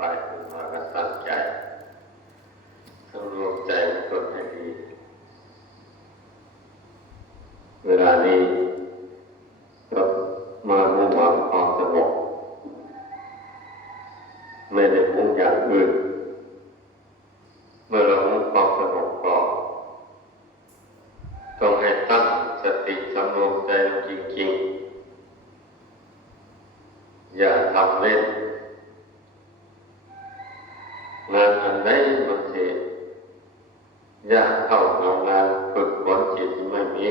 ไปมากันตั้งใจสำรวมใจตนให้ดี เวลานี้ งานฝึกฝนจิตไม่มี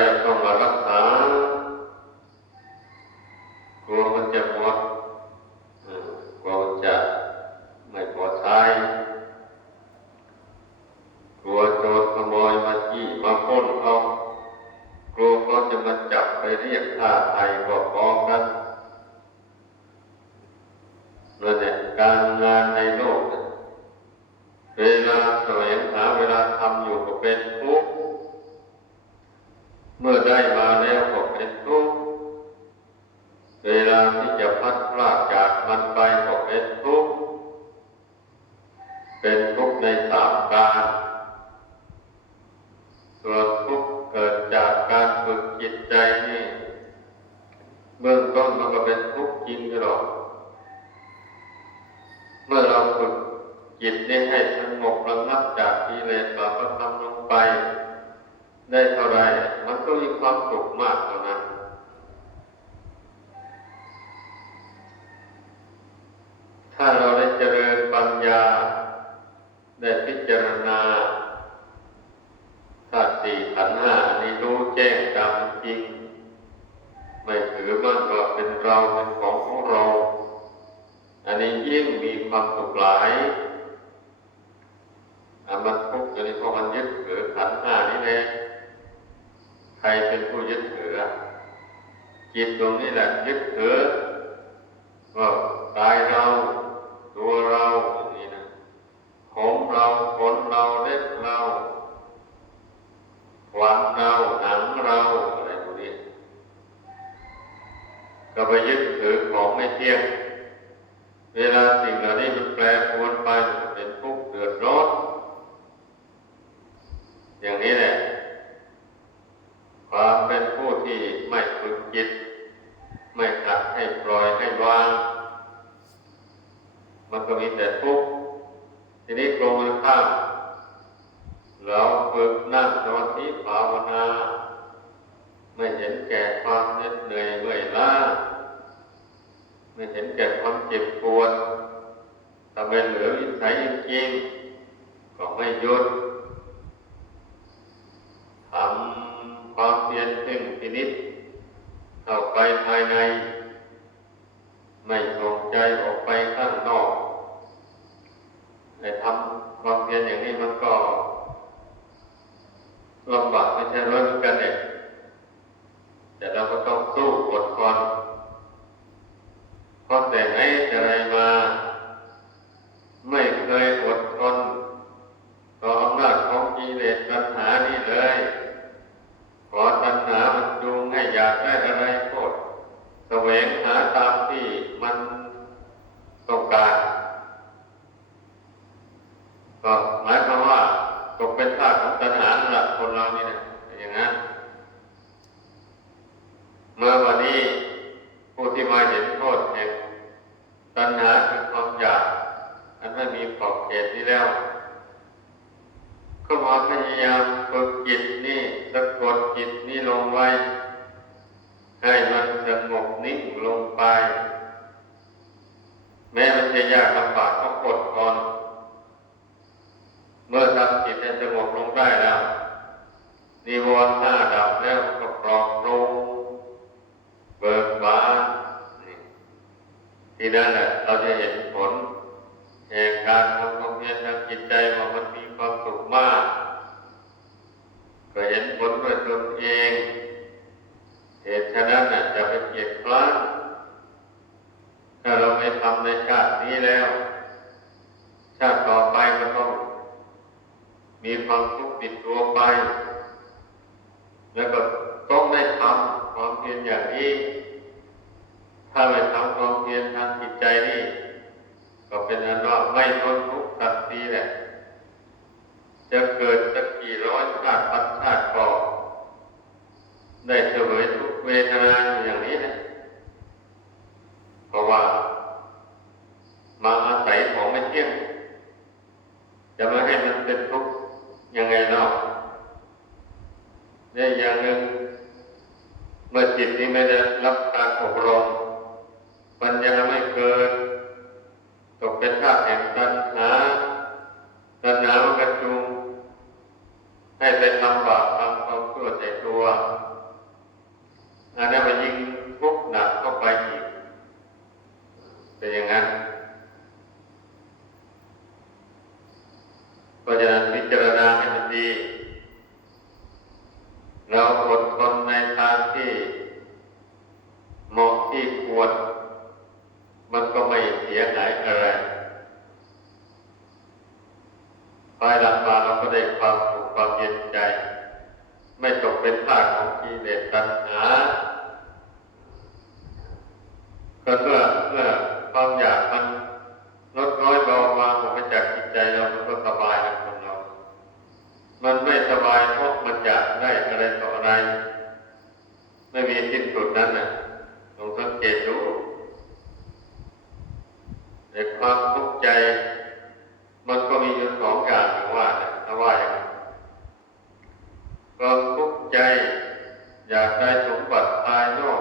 ya está ฝึกจิตนี้ให้สงบระงับจากกิเลสเราก็ทำลงไป ได้เท่าไรมันก็มีความสุขมากเท่านั้น วันเราหนังเราอะไรพวกนี้ก็ไปยึดถือของไม่เที่ยง อย่างนี้ ถ้าไม่ทำความเพียรทางจิตใจนี่ก็เป็นอันว่าไม่ทนทุกข์สักทีแหละ จะเกิดสักกี่ร้อยชาติพันชาติก่อได้เฉลยทุกเวทนาอย่างนี้นะเพราะว่ามาอาศัยของไม่เที่ยง จะมาให้มันเป็นทุกข์ยังไงเนาะเนอย่างหนึ่ง เมื่อจิตนี้ไม่ได้รับการอบรมมันยังไม่เกิดตกเป็นธาตุแห่งตัณหาตัณหามันกระจุงให้เป็นลำบากทำความชั่วใจตัวอันนั้นมันยิ่งทุกหนักเข้าไปอีกเป็นอย่างนั้นเพราะฉะนั้นพิจารณาให้มันดี อยากได้สมบัติภายนอก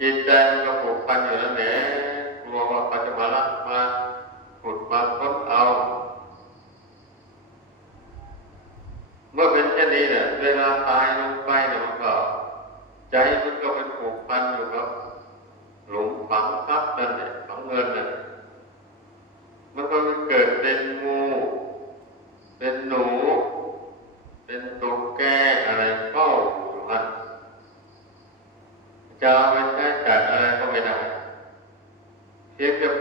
จิตใจมันก็ผูกพันอยู่นั่นแหละกลัวว่าปัจจุบันมาขุดมาค้นเอา เมื่อเป็นเช่นนี้เนี่ยเวลาตายลงไปเนี่ยมันก็ใจ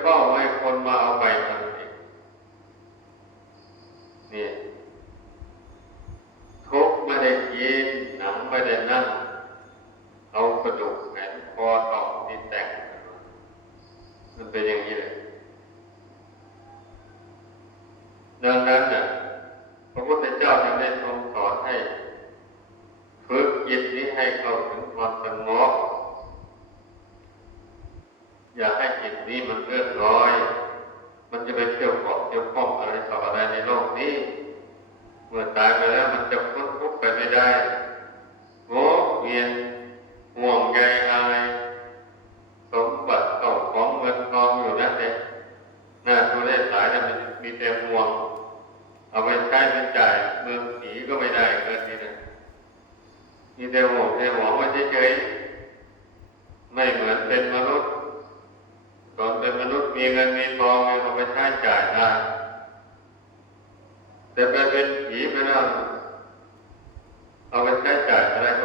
ล่ไให้คนมาเอาไปทันเองเนี่ยทุกไม่ได้ยินหนังไม่ได้นั่งเอากระดูกแขนคอต่อที่แตกมันเป็นอย่างนี้เลยดังนั้นน่ะพระพุทธเจ้าจึงได้ทรงสอนให้ฝึกจิตนี้ให้เข้าถึงความสงบ นี้มันเลื่อนลอย มันจะไปเที่ยวเกาะเที่ยวป้องอะไรต่ออะไรในโลกนี้ เมื่อตายไปแล้วมันจะพ้นทุกข์ไปไม่ได้โง่เวียนห่วงใยอะไรสมบัติเก่าของเงินทองอยู่นั่นเองน่าตัวเลขหลายแต่มันมีแต่ห่วง เอาไปใช้ไปจ่ายเมืองผีก็ไม่ได้เงินนี่นะมีแต่ห่วงแต่ห่วงว่าเฉยไม่เหมือนเป็นมนุษย์ มีเงินมีทองมีเอาไปใช้จ่ายได้แต่ไปเป็นผีไปแล้วเอาไปใช้จ่ายอะไรก็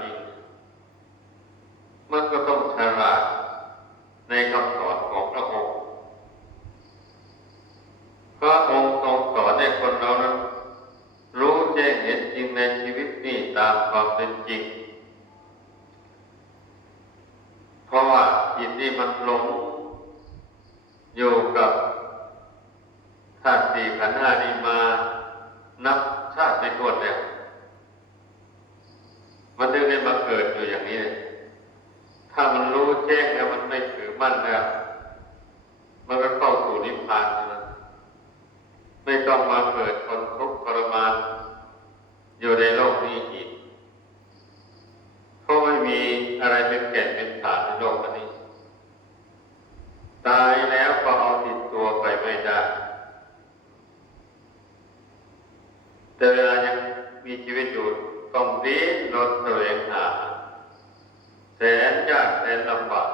เอง มันก็ แต่เวลายังมีชีวิตอยู่ต้องดิ้นรนแสวงหาแสนยากแสนลำบาก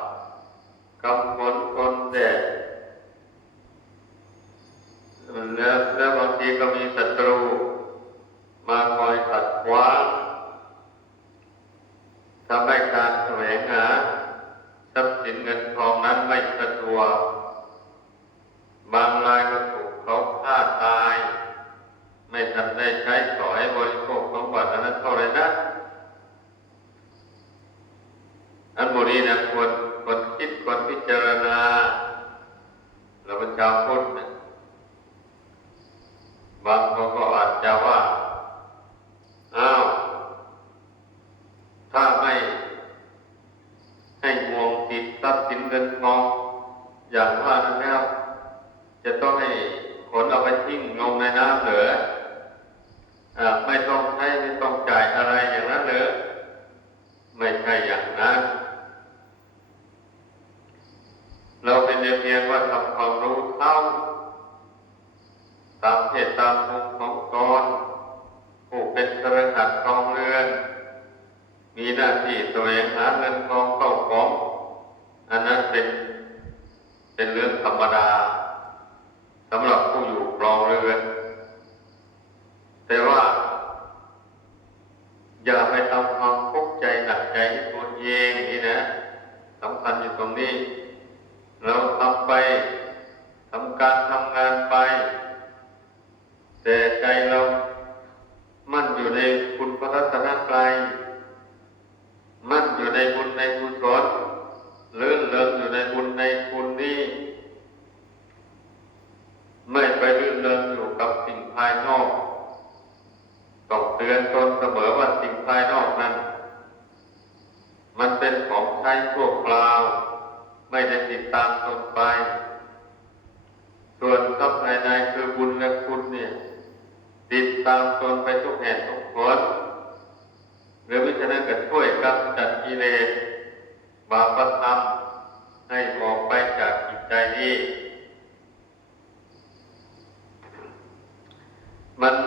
มัน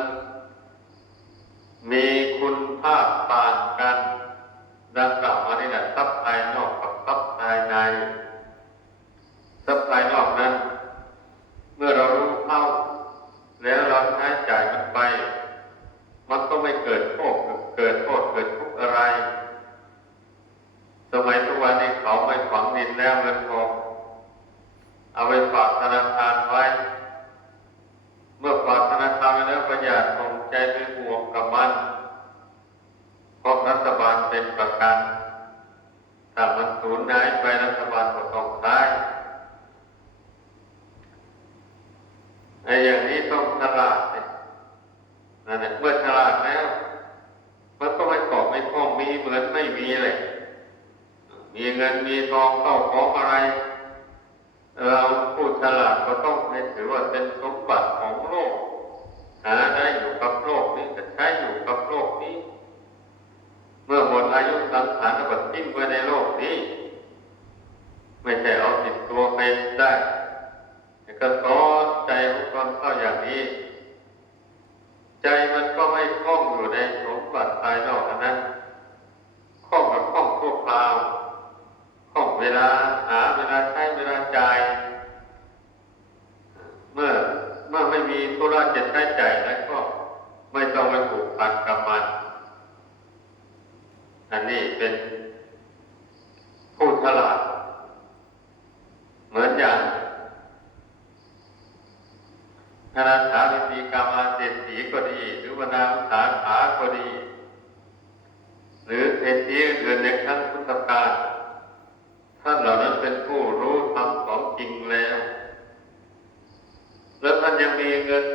มีคุณภาพต่างกัน ดังกล่าวมานี่แหละทรัพย์ภายนอกกับทรัพย์ภายในทรัพย์ภายนอกนั้น เมื่อเรารู้เข้า แล้วเราใช้จ่ายมันไป มันก็ไม่เกิดโทษเกิดโทษเกิดทุกข์อะไร สมัยทุกวันนี้เขาไม่ฝังดินแล้วเงินทองเอาไปฝากธนาคารไว้ เมื่อฝากธนาคารไว้แล้วก็อย่าตรงใจไปห่วงกับมัน เพราะรัฐบาลเป็นประกัน ถ้ามันสูญหายไปรัฐบาลก็ต้องใช้ไอ้อย่างนี้ต้องฉลาดเลยนั่นแหละเมื่อฉลาดแล้ว มันก็ไม่กอบไม่คล้องมีเหมือนไม่มีเลย มีเงินมีทองเข้าของอะไรเราผู้ฉลาดก็ต้องให้ถือว่าเป็นสมบัติของโลก หาได้อยู่กับโลกนี้จะใช้อยู่กับโลกนี้ เมื่อหมดอายุสังขารก็ทิ้งไว้ในโลกนี้ ไม่ใช่เอาติดตัวไปได้แต่ก็สอนใจของตนเข้าอย่างนี้ ใจมันก็ไม่คล้องอยู่ในสมบัติภายนอกอันนั้นคล้องกับคล้องชั่วคราวคล้อง เวลาหาเวลาใช้เวลาจ่ายเมื่อเมื่อไม่มีธุระจะใช้จ่ายแล้วก็ไม่ต้องไปผูกพันกับมันอันนี้เป็นผู้ฉลาดเหมือนอย่างธนาคาวิธีกรรมาเศรษฐีก็ดี หรือวนาสาขาก็ดี หรือเศรษฐีอื่นในครั้งพุทธกาล ท่านเหล่านั้นเป็นผู้รู้ธรรมของจริงแล้ว แล้วท่านยังมีเงิน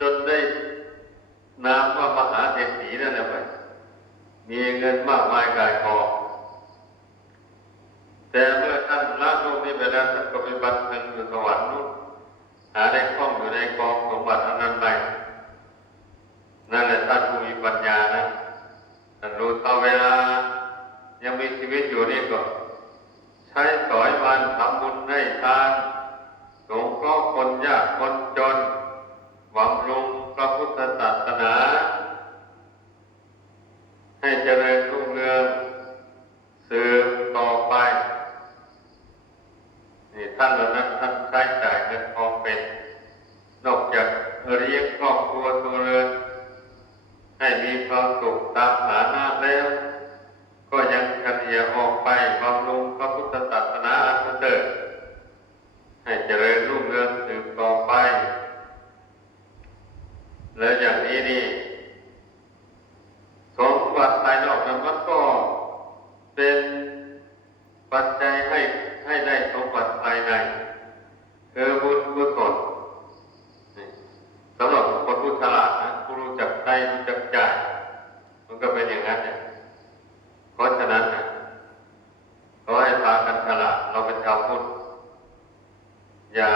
จนได้นามว่ามหาเศรษฐีนั่นแหละไปมีเงินมากมายกายกองแต่เมื่อท่านละโลกนี้ไปแล้วท่านก็ไปบันเทิงอยู่สวรรค์นู้นหาได้คล่องอยู่ในกองสมบัติอันนั้นไปนั่นแหละท่านผู้มีปัญญานะท่านรู้ต่อเวลา ยังมีชีวิตอยู่นี่ก็ ช้สอยวันทำบุญให้ทานสงเคราะห์คนยากคนจนบำรุงพระพุทธศาสนา ให้เจริญ อย่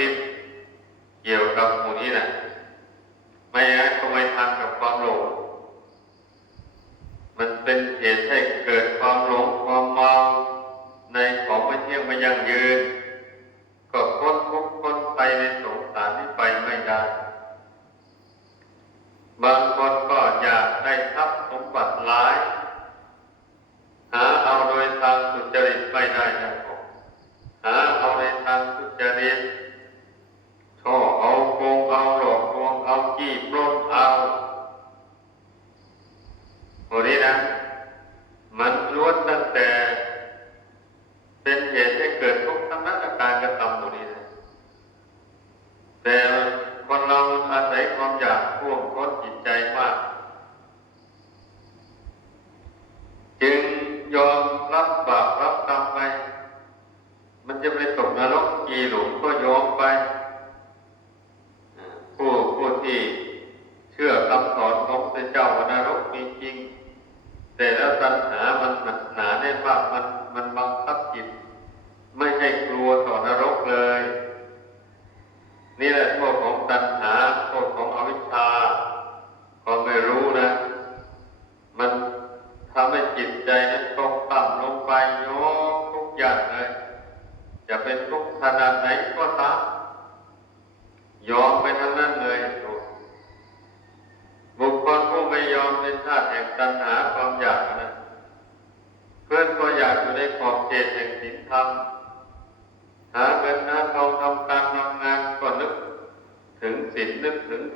ลิเกี่ยวกับหมู่นี้นะไม่อย่างนั้นก็ไปทำกับความหลงมันเป็นเหตุให้ งยอ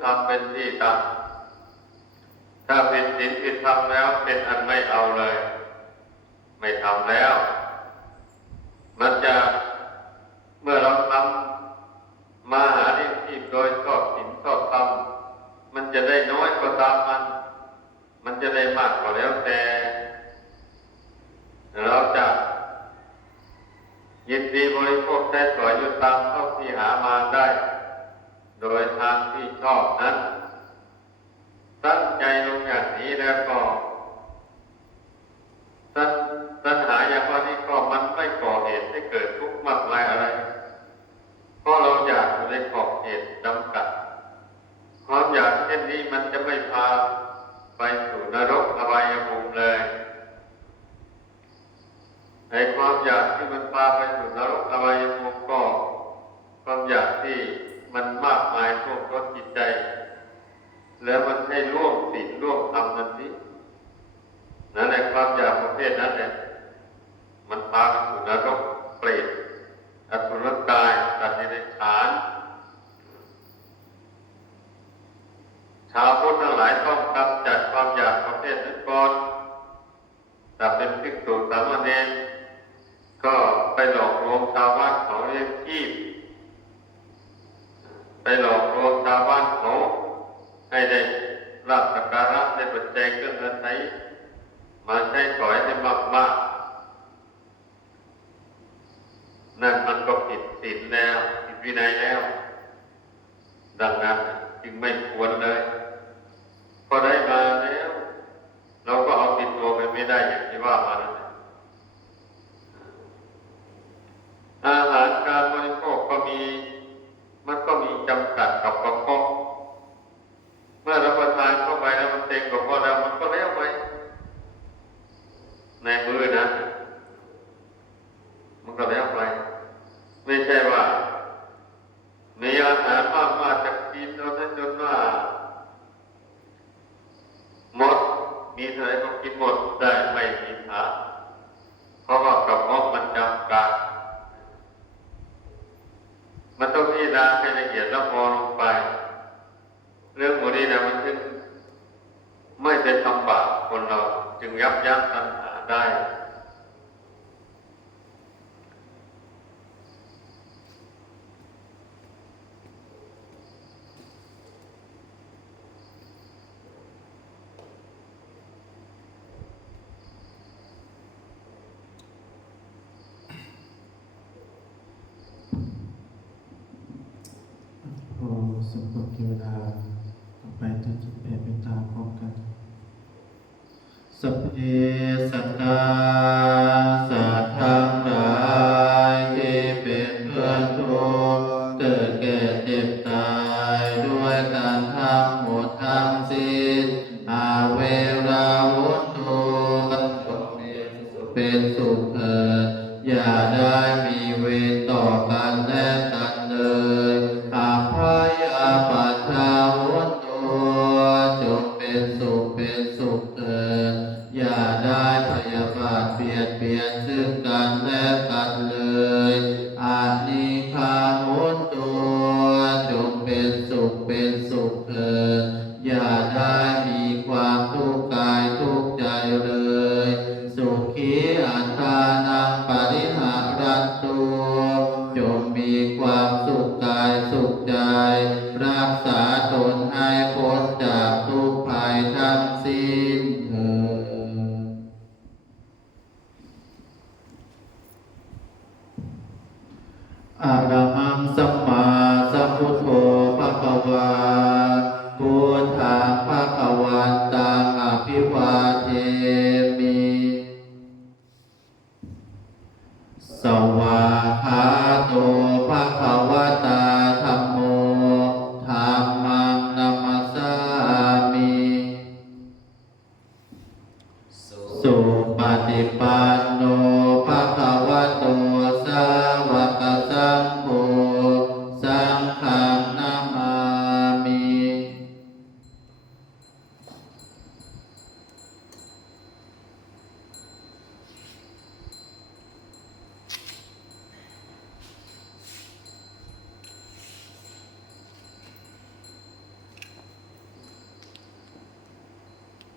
ธรรมเป็นที่ตั้งถ้าเป็นศีลผิดธรรมแล้วเป็นอันไม่เอาเลย ไม่ทำแล้ว มันจะเมื่อเราทำมาหาเลี้ยงชีพโดยชอบศีลชอบธรรมมันจะได้น้อยกว่าตามมัน มันจะได้มากกว่าแล้วแต่ เราจะยินดีบริโภคได้สวยอยู่ตามเท่าที่หามาได้ โดยทางที่ชอบนั้น ตั้งใจลงอย่างนี้แล้วก็ตัณตัณหาอย่างว่านี้ก็มันไม่ก่อเหตุให้เกิดทุกข์มากมายอะไรเพราะเราอยากอยู่ในขอบเขตจำกัด ความอยากเช่นนี้มันจะไม่พาไปสู่นรกอบายภูมิเลยในความอยากที่มันพาไปสู่นรกอบายภูมิก็ความอยากที่ มันมากมายท่วมท้นจิตใจ แล้วมันให้ร่วมศีลร่วมธรรมนั่นสินั่นแหละความอยากประเภทนั้นแหละมันพาไปสู่นรกเปรตอสุรกายสัตว์ในฉาน ชาวพุทธทั้งหลายต้องกำจัดความอยากประเภทนั้นก่อนถ้าเป็นภิกษุสามเณรก็ไปหลอกลวงชาวบ้านเขาเลี้ยงชีพ ไปหลอกลวงชาวบ้านเขาให้ได้รับสักการะได้ปัจจัยเครื่องเงินใช้มาใช้สอยให้มากมากนั่นมันก็ผิดศีลแล้วผิดวินัยแล้ว ดังนั้นจึงไม่ควรเลย เป็นสุขเถิดอย่าได้มีเวรต่อกันและสัต